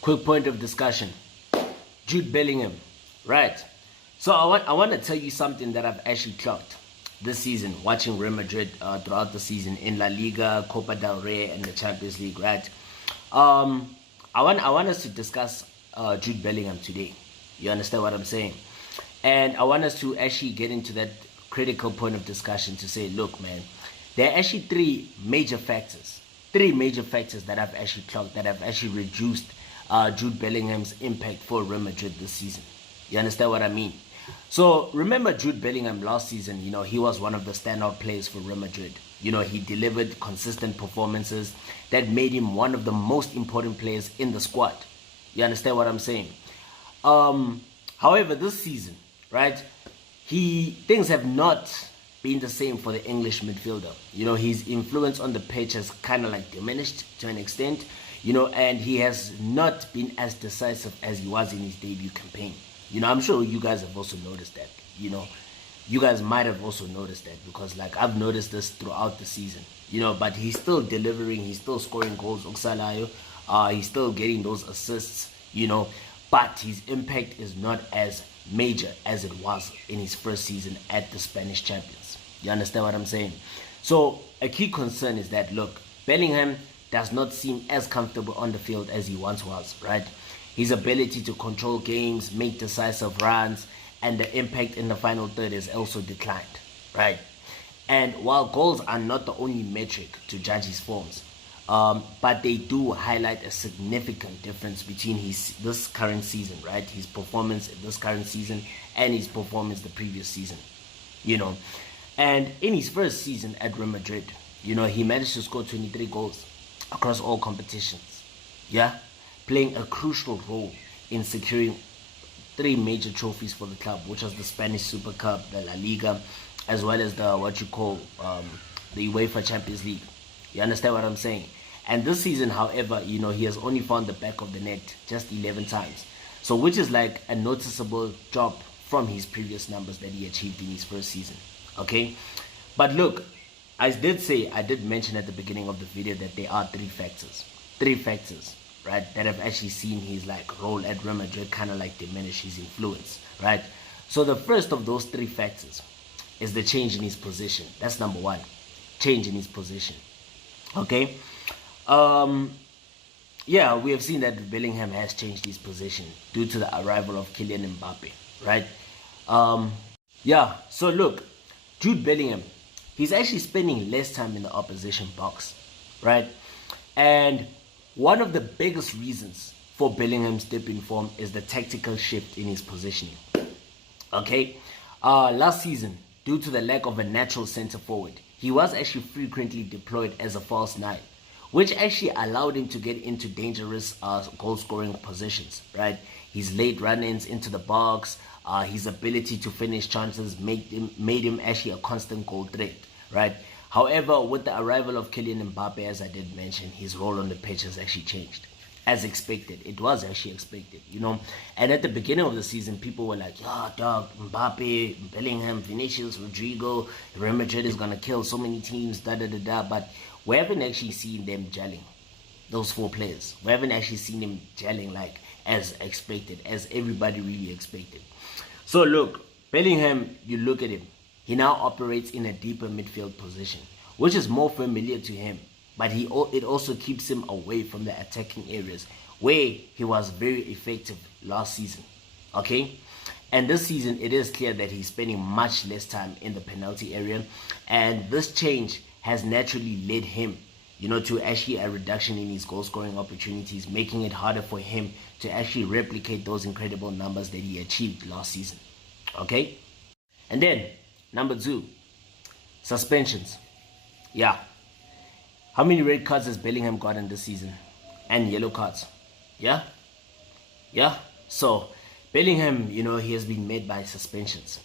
Quick point of discussion. Jude Bellingham. Right. So I want to tell you something that I've actually clocked this season, watching Real Madrid throughout the season in La Liga, Copa del Rey, and the Champions League, right? I want us to discuss Jude Bellingham today. You understand what I'm saying? And I want us to actually get into that critical point of discussion to say, look, man, there are actually three major factors that I've actually clocked that have actually reduced Jude Bellingham's impact for Real Madrid this season. You understand what I mean? So remember Jude Bellingham last season, he was one of the standout players for Real Madrid. He delivered consistent performances that made him one of the most important players in the squad. You understand what I'm saying? However, this season, right, things have not been the same for the English midfielder. His influence on the pitch has kind of like diminished to an extent, and he has not been as decisive as he was in his debut campaign. I'm sure you guys have also noticed that. You guys might have also noticed that because like I've noticed this throughout the season. But he's still delivering, he's still scoring goals, he's still getting those assists, but his impact is not as major as it was in his first season at the Spanish champions. You understand what I'm saying? So a key concern is that, look, Bellingham does not seem as comfortable on the field as he once was, right? His ability to control games, make decisive runs, and the impact in the final third has also declined, right? And while goals are not the only metric to judge his forms, but they do highlight a significant difference between this current season, right? His performance this current season and his performance the previous season, And in his first season at Real Madrid, he managed to score 23 goals across all competitions, playing a crucial role in securing 3 major trophies for the club, which was the Spanish Super Cup, the La Liga, as well as the the UEFA Champions League. You understand what I'm saying? And this season, however, he has only found the back of the net just 11 times. So which is like a noticeable drop from his previous numbers that he achieved in his first season. Okay? But look, I did mention at the beginning of the video that there are 3 factors. 3 factors, right, that have actually seen his role at Real Madrid kind of diminish his influence, right? So the first of those 3 factors is the change in his position. That's number 1. Change in his position. Okay? We have seen that Bellingham has changed his position due to the arrival of Kylian Mbappe, right? So look, Jude Bellingham, he's actually spending less time in the opposition box, right? And one of the biggest reasons for Bellingham's dip in form is the tactical shift in his positioning. Okay? Last season, due to the lack of a natural center forward, he was actually frequently deployed as a false 9, which actually allowed him to get into dangerous goal-scoring positions, right? His late run-ins into the box, his ability to finish chances made him actually a constant goal threat, right? However, with the arrival of Kylian Mbappe, as I did mention, his role on the pitch has actually changed. As expected. It was actually expected, And at the beginning of the season, people were like, dog, Mbappe, Bellingham, Vinicius, Rodrigo, Real Madrid is going to kill so many teams, da-da-da-da. But we haven't actually seen them gelling, those 4 players. We haven't actually seen them gelling as expected, as everybody really expected. So look, Bellingham, you look at him. He now operates in a deeper midfield position, which is more familiar to him. But it also keeps him away from the attacking areas where he was very effective last season. Okay? And this season, it is clear that he's spending much less time in the penalty area. And this change has naturally led him, to actually a reduction in his goal-scoring opportunities, making it harder for him to actually replicate those incredible numbers that he achieved last season. Okay? And then, number 2, suspensions. How many red cards has Bellingham gotten this season? And yellow cards? Yeah? So, Bellingham, he has been made by suspensions.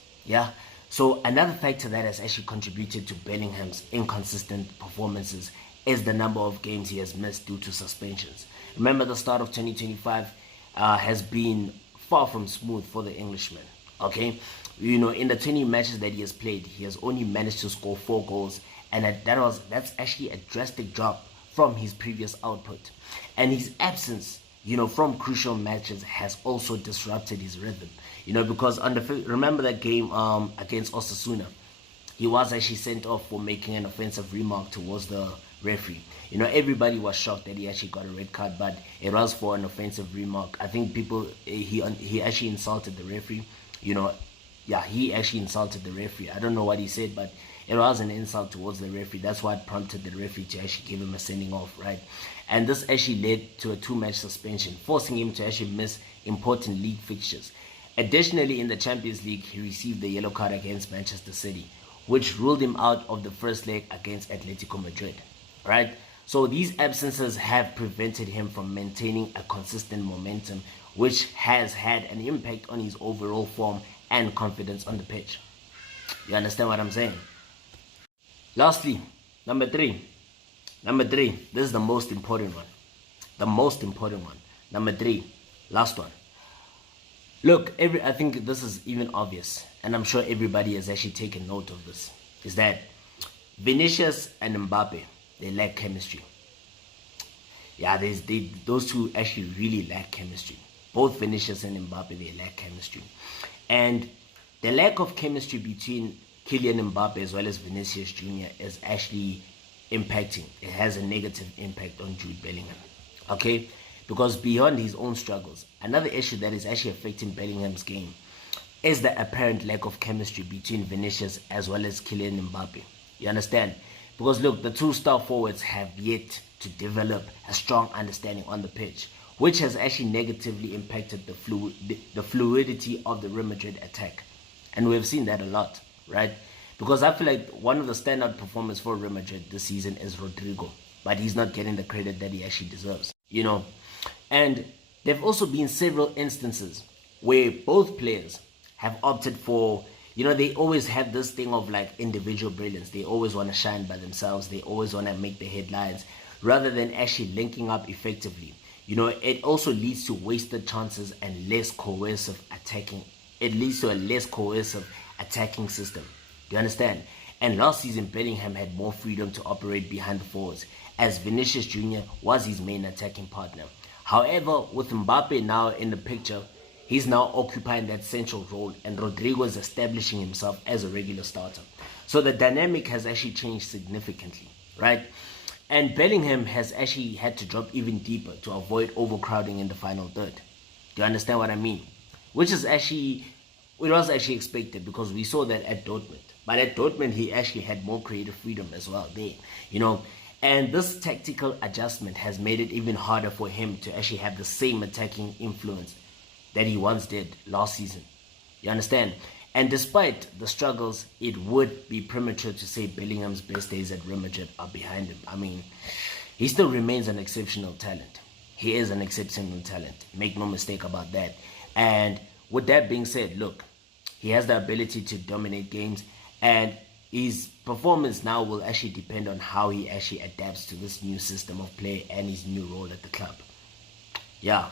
So, another factor that has actually contributed to Bellingham's inconsistent performances is the number of games he has missed due to suspensions. Remember, the start of 2025 has been far from smooth for the Englishman. Okay? In the 20 matches that he has played, he has only managed to score 4 goals. And that's actually a drastic drop from his previous output. And his absence from crucial matches has also disrupted his rhythm. Because remember that game against Osasuna, he was actually sent off for making an offensive remark towards the referee. Everybody was shocked that he actually got a red card, but it was for an offensive remark. I think he actually insulted the referee. Yeah, he actually insulted the referee. I don't know what he said, but it was an insult towards the referee. That's what prompted the referee to actually give him a sending off, right? And this actually led to a 2-match suspension, forcing him to actually miss important league fixtures. Additionally, in the Champions League, he received the yellow card against Manchester City, which ruled him out of the first leg against Atletico Madrid, right? So these absences have prevented him from maintaining a consistent momentum, which has had an impact on his overall form and confidence on the pitch. You understand what I'm saying? Lastly, number three. This is the most important one. Number 3, last one. Look, I think this is even obvious, and I'm sure everybody has actually taken note of this, is that Vinicius and Mbappe, they lack chemistry. Yeah, those two actually really lack chemistry. Both Vinicius and Mbappe, they lack chemistry. And the lack of chemistry between Kylian Mbappe as well as Vinicius Jr. is actually impacting. It has a negative impact on Jude Bellingham. Okay? Because beyond his own struggles, another issue that is actually affecting Bellingham's game is the apparent lack of chemistry between Vinicius as well as Kylian Mbappe. You understand? Because look, the two star forwards have yet to develop a strong understanding on the pitch, which has actually negatively impacted the fluidity of the Real Madrid attack. And we've seen that a lot, right? Because I feel like one of the standout performers for Real Madrid this season is Rodrigo, but he's not getting the credit that he actually deserves, And there have also been several instances where both players have opted for, they always have this thing of like individual brilliance. They always want to shine by themselves. They always want to make the headlines rather than actually linking up effectively. It also leads to wasted chances and less coercive attacking. It leads to a less coercive attacking system. Do you understand? And last season, Bellingham had more freedom to operate behind the forwards, as Vinicius Jr. was his main attacking partner. However, with Mbappe now in the picture, he's now occupying that central role, and Rodrigo is establishing himself as a regular starter. So the dynamic has actually changed significantly, right? And Bellingham has actually had to drop even deeper to avoid overcrowding in the final third. Do you understand what I mean? Which is actually, it was actually expected because we saw that at Dortmund. But at Dortmund, he actually had more creative freedom as well there, And this tactical adjustment has made it even harder for him to actually have the same attacking influence that he once did last season. You understand? And despite the struggles, it would be premature to say Bellingham's best days at Real Madrid are behind him. I mean, he still remains an exceptional talent. He is an exceptional talent. Make no mistake about that. And with that being said, look, he has the ability to dominate games, and his performance now will actually depend on how he actually adapts to this new system of play and his new role at the club. Yeah.